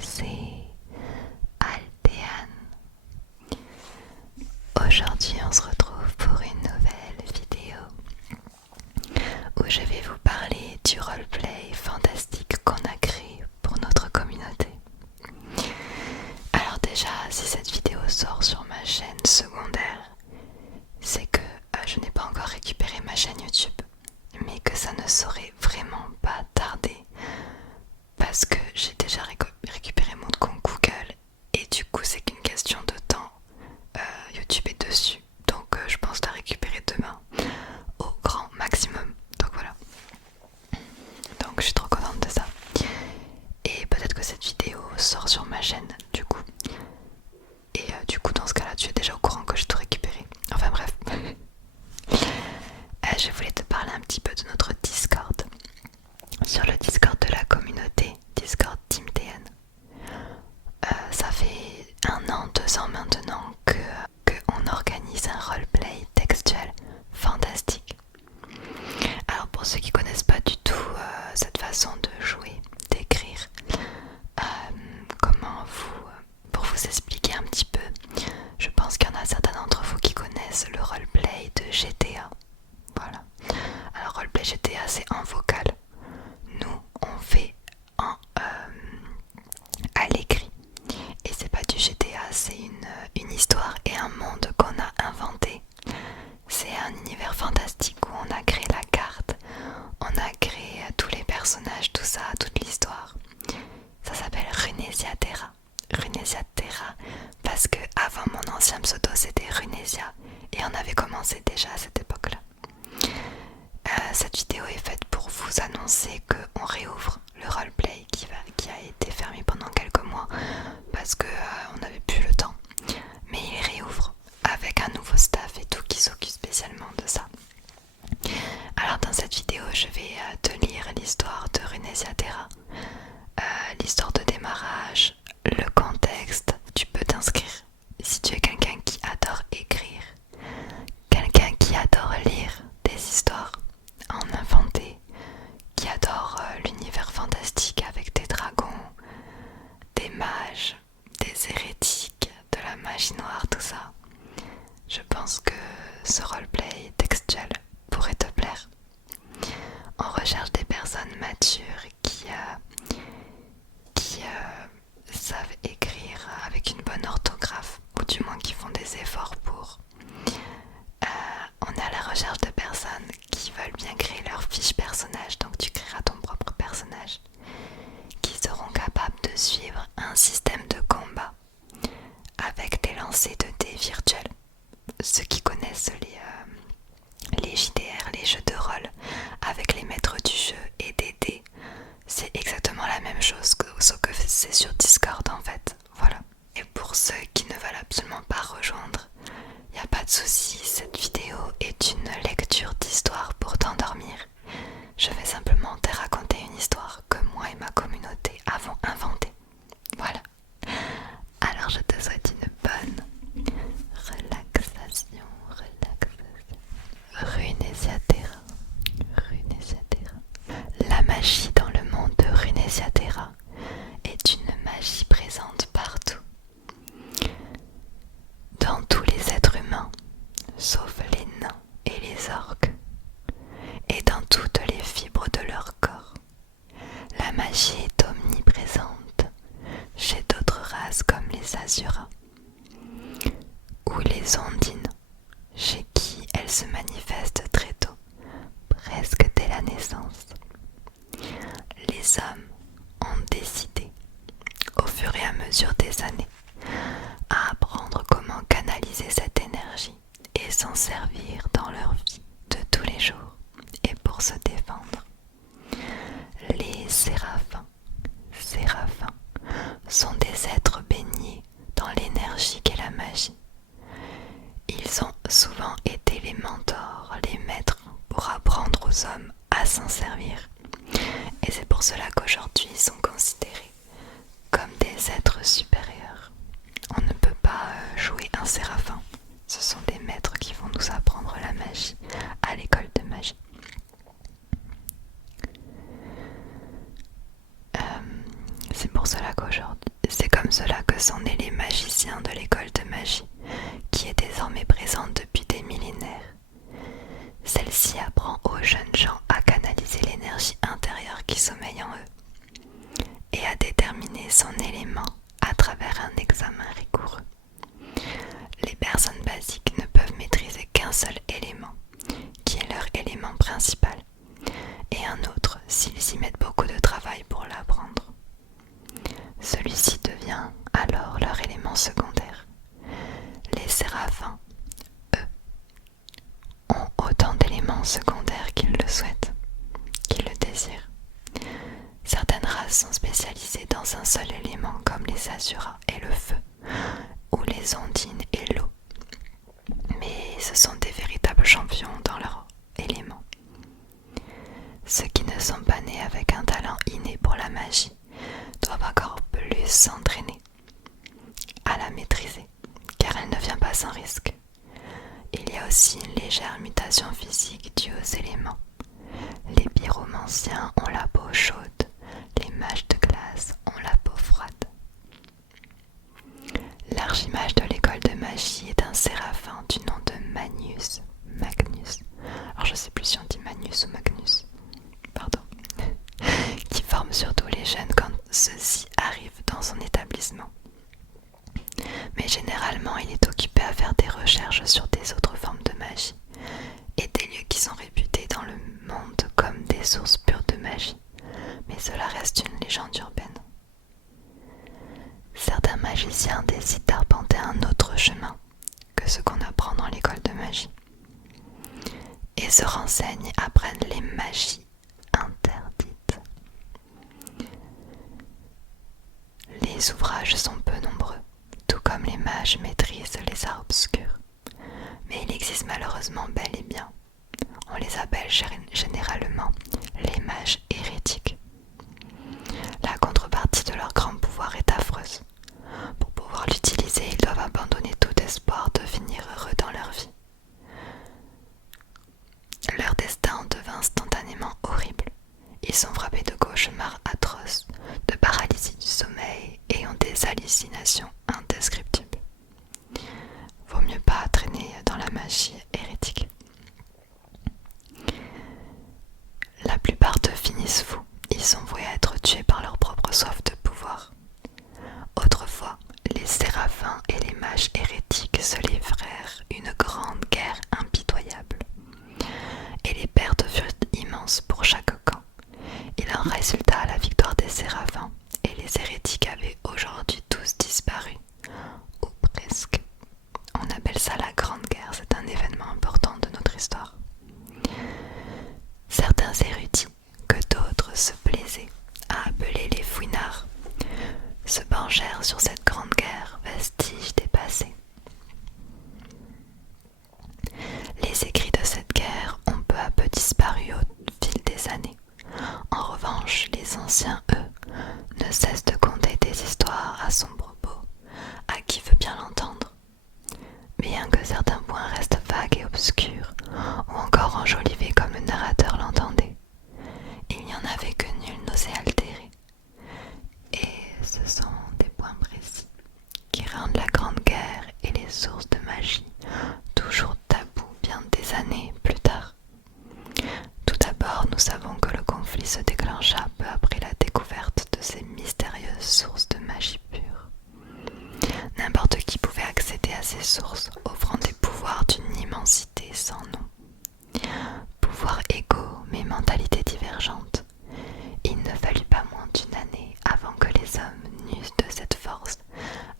c'est Altéane. Aujourd'hui, on se retrouve pour une nouvelle vidéo où je vais vous parler du roleplay fantastique qu'on a créé pour notre communauté. Alors déjà, si cette vidéo sort sur ma chaîne secondaire, c'est que je n'ai pas encore récupéré ma chaîne YouTube, mais que ça ne saurait vraiment pas tarder parce que j'ai déjà récupéré mon compte Google et du coup c'est qu'une question de temps. YouTube est dessus, donc je pense la récupérer demain au grand maximum. Donc voilà, donc je suis trop contente de ça. Et peut-être que cette vidéo sort sur ma chaîne du coup. Et du coup dans ce cas là tu es déjà au courant que j'ai tout récupéré. Enfin bref. Je voulais te parler un petit peu de notre Discord. Sur le Discord de la communauté, Discord Team TN. Ça fait 1 an, 2 ans maintenant qu'on organise un roleplay textuel fantastique. Alors pour ceux qui connaissent pas du tout cette façon de jouer, d'écrire, pour vous expliquer un petit peu, je pense qu'il y en a certains d'entre vous qui connaissent le roleplay de GTA. Voilà. Alors roleplay GTA c'est en vocal. Nous on fait à l'écrit. Et c'est pas du GTA, c'est une histoire et un monde qu'on a inventé. C'est un univers fantastique où on a créé la carte, on a créé tous les personnages, tout ça, toute l'histoire. Ça s'appelle Runesia Terra. Runesia Terra parce que avant mon ancien pseudo c'était Runesia et on avait commencé déjà à cette époque-là. Cette vidéo est faite pour vous annoncer qu'on réouvre le roleplay qui a été fermé pendant quelques mois parce que on n'avait plus le temps. Mais il réouvre avec un nouveau staff et tout qui s'occupe spécialement de ça. Alors dans cette vidéo je vais te lire l'histoire de Runesia Terra, l'histoire de démarrage, le contexte. Tu peux t'inscrire si tu es quelqu'un qui adore écrire, quelqu'un qui adore lire des histoires, en inventer, qui adore l'univers fantastique avec des dragons, des mages, des hérétiques, de la magie noire, tout ça. Je pense que ce roleplay textuel pourrait te plaire. On recherche des personnes matures qui savent écrire avec une bonne orthographe, ou du moins qui font des efforts pour. On est à la recherche de personnes qui veulent bien créer leur fiche personnage, donc tu créeras ton propre personnage, qui seront capables de suivre un système de combat avec des lancers de dés virtuels. Ceux qui connaissent les JDR, les jeux de rôle avec les maîtres du jeu et des dés, c'est exactement la même chose, sauf que c'est sur Discord en fait. Voilà. Et pour ceux qui ne veulent absolument pas rejoindre, il n'y a pas de souci, cette vidéo est une lecture d'histoire pour t'endormir. Je vais simplement te raconter une histoire que moi et ma communauté avons inventée. Voilà. Alors je te souhaite une bonne relaxation. Runesia Terra. Runesia Terra. La magie dans le monde de Runesia Terra est une magie présente partout. Dans tous les êtres humains, sauf les nains et les orques, et dans toutes les fibres de leur corps. La magie est omniprésente chez d'autres races comme les Asuras ou les Ondines, chez qui elle se manifeste très tôt, presque dès la naissance. Les hommes ont décidé, au fur et à mesure des années, à apprendre comment canaliser cette énergie et s'en servir dans leur vie de tous les jours et pour se défendre. Les séraphins sont des êtres baignés dans l'énergie qu'est la magie. Ils ont souvent été les mentors, les maîtres pour apprendre aux hommes à s'en servir. Et c'est pour cela qu'aujourd'hui ils sont considérés comme des êtres supérieurs. On ne peut pas jouer un séraphin. Ce sont des maîtres qui vont nous apprendre la magie à l'école de magie. C'est pour cela qu'aujourd'hui comme cela que sont nés les magiciens de l'école de magie, qui est désormais présente depuis des millénaires. Celle-ci apprend aux jeunes gens à canaliser l'énergie intérieure qui sommeille en eux et à déterminer son élément à travers un examen rigoureux. Les personnes basiques ne peuvent maîtriser qu'un seul élément, qui est leur élément principal, et un autre s'ils y mettent beaucoup de travail pour l'apprendre. Celui-ci devient alors leur élément secondaire. Les séraphins, eux, ont autant d'éléments secondaires qu'ils le souhaitent, qu'ils le désirent. Certaines races sont spécialisées dans un seul élément, comme les Asuras et le feu, ou les Ondines et l'eau. Mais ce sont des véritables champions dans leur élément. Ceux qui ne sont pas nés avec un talent inné pour la magie doivent encore plus s'entraîner à la maîtriser, car elle ne vient pas sans risque. Il y a aussi une légère mutation physique due aux éléments. Les pyromanciens ont la peau chaude, les mages de glace ont la peau froide. L'archimage de l'école de magie est un séraphin du nom de Magnus. Alors je sais plus si on dit Magnus ou Magnus. Pardon. Qui forme surtout les jeunes quand ceux-ci arrivent dans son établissement. Mais généralement, il est occupé à faire des recherches sur des autres formes de magie et des lieux qui sont réputés dans le monde comme des sources pures de magie. Mais cela reste une légende urbaine. Certains magiciens décident d'arpenter un autre chemin que ce qu'on apprend dans l'école de magie et se renseignent et apprennent les magies interdites. Les ouvrages sont peu nombreux, tout comme les mages maîtrisent les arts obscurs. Mais il existe malheureusement bel et bien. On les appelle généralement les mages hérétiques. La contrepartie de leur grand pouvoir est affreuse. Pour pouvoir l'utiliser, ils doivent abandonner tout espoir de finir heureux dans leur vie. Leur destin en devint instantanément horrible. Ils sont frappés de cauchemars atroces, de paralysie du sommeil et ont des hallucinations indescriptibles. Vaut mieux pas traîner dans la magie hérétique. La plupart d'eux finissent fous. Ils sont voués à être tués par leur propre soif de pouvoir. Autrefois, les séraphins et les mages hérétiques se livrèrent une grande guerre impitoyable. Et les pertes furent immenses pour chaque camp. Il en résulta la victoire des séraphins, et les hérétiques avaient aujourd'hui tous disparu, ou presque. On appelle ça la Grande Guerre, c'est un événement important de notre histoire. Certains érudits, que d'autres se plaisaient à appeler les fouinards, se penchèrent sur cette grande guerre, vestige des passés. Les écrits de cette guerre ont peu à peu disparu au fil des années. En revanche, les anciens, eux, ne cessent de conter des histoires à son propos, à qui veut bien l'entendre. Bien que certains points restent vagues et obscurs, ou encore enjolivés comme le narrateur l'entendait, il n'y en avait que nul n'osait altérer. Et ce sont des points précis qui rendent la Grande Guerre et les sources de magie toujours tabous bien des années plus tard. Tout d'abord, nous savons que le conflit se déclencha peu après la découverte de ces mystérieuses sources de magie pure. N'importe qui pouvait accéder à ces sources, offrant des pouvoirs d'une immensité sans nom. Pouvoirs égaux, mais mentalités divergentes. Il ne fallut pas moins d'une année avant que les hommes n'eussent de cette force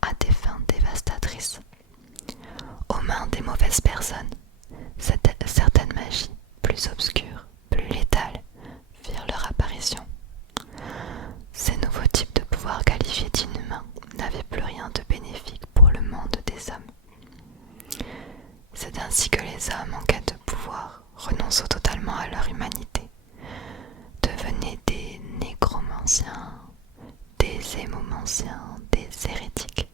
à des fins dévastatrices. Aux mains des mauvaises personnes, certaines magies, plus obscures, plus létales, firent leur apparition. Ces nouveaux types de pouvoirs qualifiés d'inhumains n'avaient plus rien de bénéfique pour le monde des hommes. C'est ainsi que les hommes en quête de pouvoir renonçant totalement à leur humanité, devenaient des nécromanciens, des hémomanciens, des hérétiques.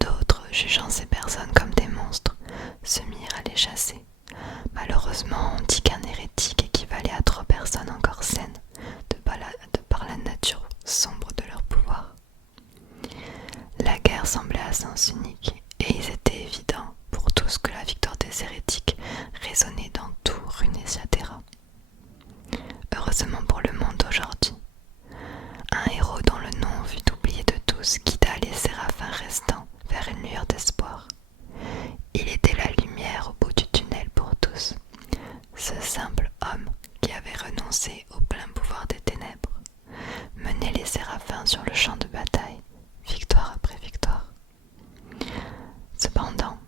D'autres, jugeant ces personnes comme des monstres, se mirent à les chasser. Malheureusement, on dit qu'un hérétique équivalait à 3 personnes encore saines, de par la nature sombre de leur pouvoir. sens unique, et il était évident pour tous que la victoire des hérétiques résonnait dans tout Runetia Terra. Heureusement pour le monde d'aujourd'hui, un héros dont le nom fut oublié de tous guida les séraphins restants vers une lueur d'espoir. Il était la lumière au bout du tunnel pour tous, ce simple homme qui avait renoncé au plein pouvoir des ténèbres, menait les séraphins sur le champ de bataille, victoire après victoire. Cependant,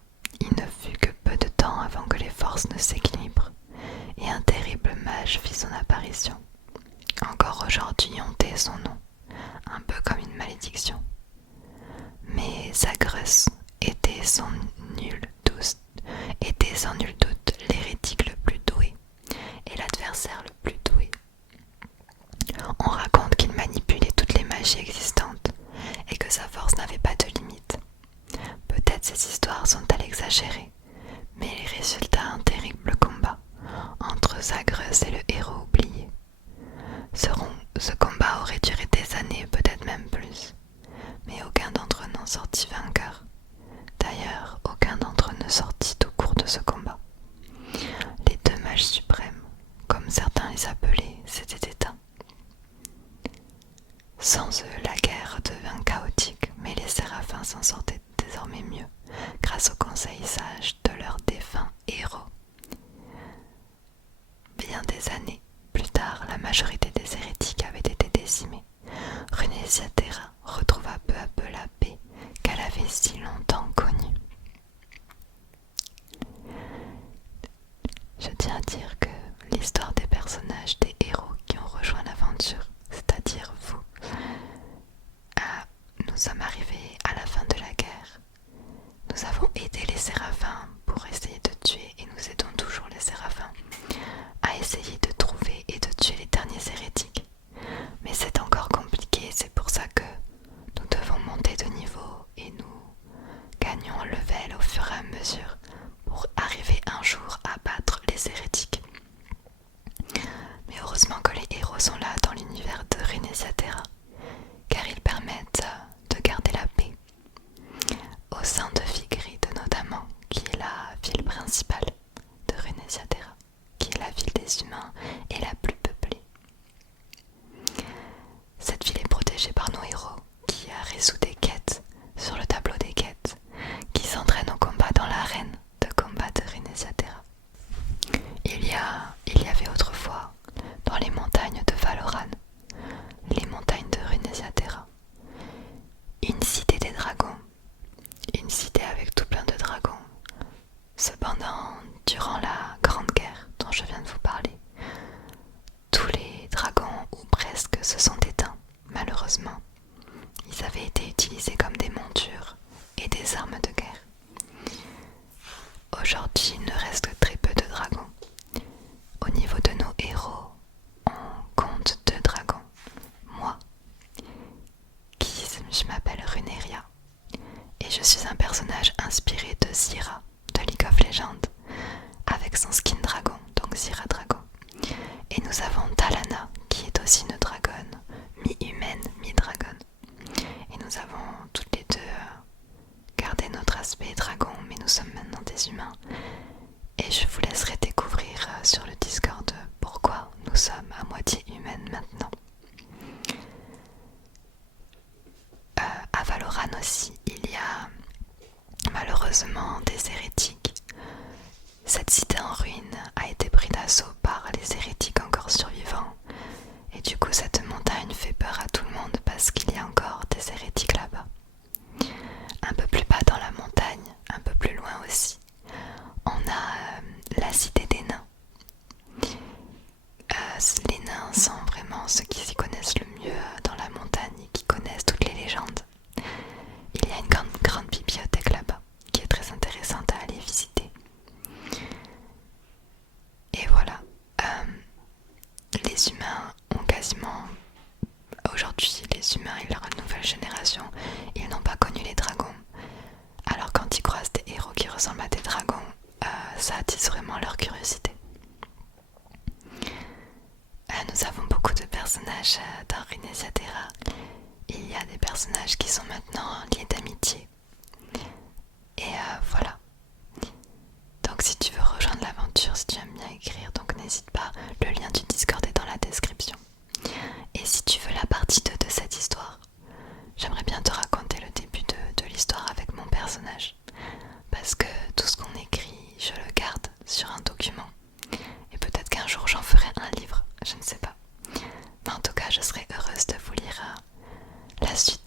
il ne fut que peu de temps avant que les forces ne s'équilibrent, et un terrible mage fit son apparition. Encore aujourd'hui on tait son nom, un peu comme une malédiction. Mais Zagreus était sans nul doute l'hérétique le plus doué, et l'adversaire le plus doué. On raconte qu'il manipulait toutes les magies existantes, et que sa force n'avait pas de limite. Peut-être ces histoires sont-elles exagérées, mais les résultats un terrible combat entre Zagreus et le héros oublié. Ce combat aurait duré des années, peut-être même plus, mais aucun d'entre eux n'en sortit vainqueur. D'ailleurs, aucun d'entre eux ne sortit au cours de ce combat. Les deux mages suprêmes, comme certains les appelaient, s'étaient éteints. Sans eux, la guerre devint chaotique, mais les séraphins s'en sortaient désormais mieux, grâce aux conseils sages de leurs défunts héros. Bien des années plus tard, la majorité des hérétiques avait été décimée. Runetia Terra retrouva peu à peu la paix qu'elle avait si longtemps connue. Je tiens à dire que l'histoire des personnages, des héros qui ont rejoint l'aventure, c'est-à-dire vous, nous sommes arrivés à la fin de la guerre. Nous avons aidé les séraphins pour essayer de tuer, et nous aidons toujours les séraphins à essayer de trouver et de tuer les derniers hérétiques. Mais c'est encore compliqué, c'est pour ça que nous devons monter de niveau et nous gagnons en level au fur et à mesure pour arriver un jour à battre les hérétiques. Mais heureusement que les héros sont là dans l'univers de Runetia Terra, car ils permettent de garder la paix au sein de Vigrid notamment, qui est la ville principale de Runetia Terra, qui est la ville des humains et la plus peuplée. Cette ville est protégée par nos héros, qui résout des quêtes sur le tableau des quêtes, qui s'entraînent au combat dans l'arène de combat de Runetia Terra. Il y avait autrefois, dans les montagnes de Valoran, les montagnes de Runetia Terra, une cité des dragons, une cité avec tout plein de dragons. Cependant, durant la Grande Guerre dont je viens de vous parler, tous les dragons, ou presque, se sont éteints, malheureusement. Ils avaient été utilisés comme des montures et des armes de guerre. Aujourd'hui, il ne reste que très peu de dragons. Au niveau de nos héros, on compte 2 dragons. Moi, je m'appelle Runeria, et je suis un personnage inspiré de Zyra, de League of Legends, avec son skin dragon, donc Zyra Dragon. Et nous avons Talana, qui est aussi une dragonne, mi-humaine, mi-dragonne. Et nous avons toutes les deux gardé notre aspect dragon, mais nous sommes maintenant des humains. Et je vous laisserai découvrir sur le Discord pourquoi nous sommes à moitié humaines maintenant. À Valoran aussi, il y a malheureusement des hérétiques. Cette cité en ruine a été prise d'assaut par les hérétiques encore survivants. Et du coup, cette montagne fait peur à tout le monde parce qu'il y a encore des hérétiques là-bas. Un peu plus bas dans la montagne, un peu plus loin aussi, on a la cité des nains. Les nains sont vraiment ceux qui s'y connaissent le mieux dans la montagne et qui connaissent toutes les légendes. Il y a une grande bibliothèque là-bas qui est très intéressante à aller visiter. Et voilà, les humains ont quasiment... Aujourd'hui, les humains et leur nouvelle génération, ils n'ont pas connu les dragons. Alors quand ils croisent des héros qui ressemblent à des dragons, ça attise vraiment leur curiosité. Nous avons beaucoup de personnages dans Runetia Terra. Il y a des personnages qui sont maintenant liés d'amitié. Et voilà. Donc si tu veux rejoindre l'aventure, si tu aimes bien écrire, donc n'hésite pas, le lien du Discord est dans la description. Et si tu veux la partie 2 de cette histoire, j'aimerais bien te raconter le début de l'histoire avec mon personnage. Parce que tout ce qu'on écrit, je le garde sur un document. Et peut-être qu'un jour j'en ferai un livre, je ne sais pas. Mais en tout cas, je serai heureuse de vous lire la suite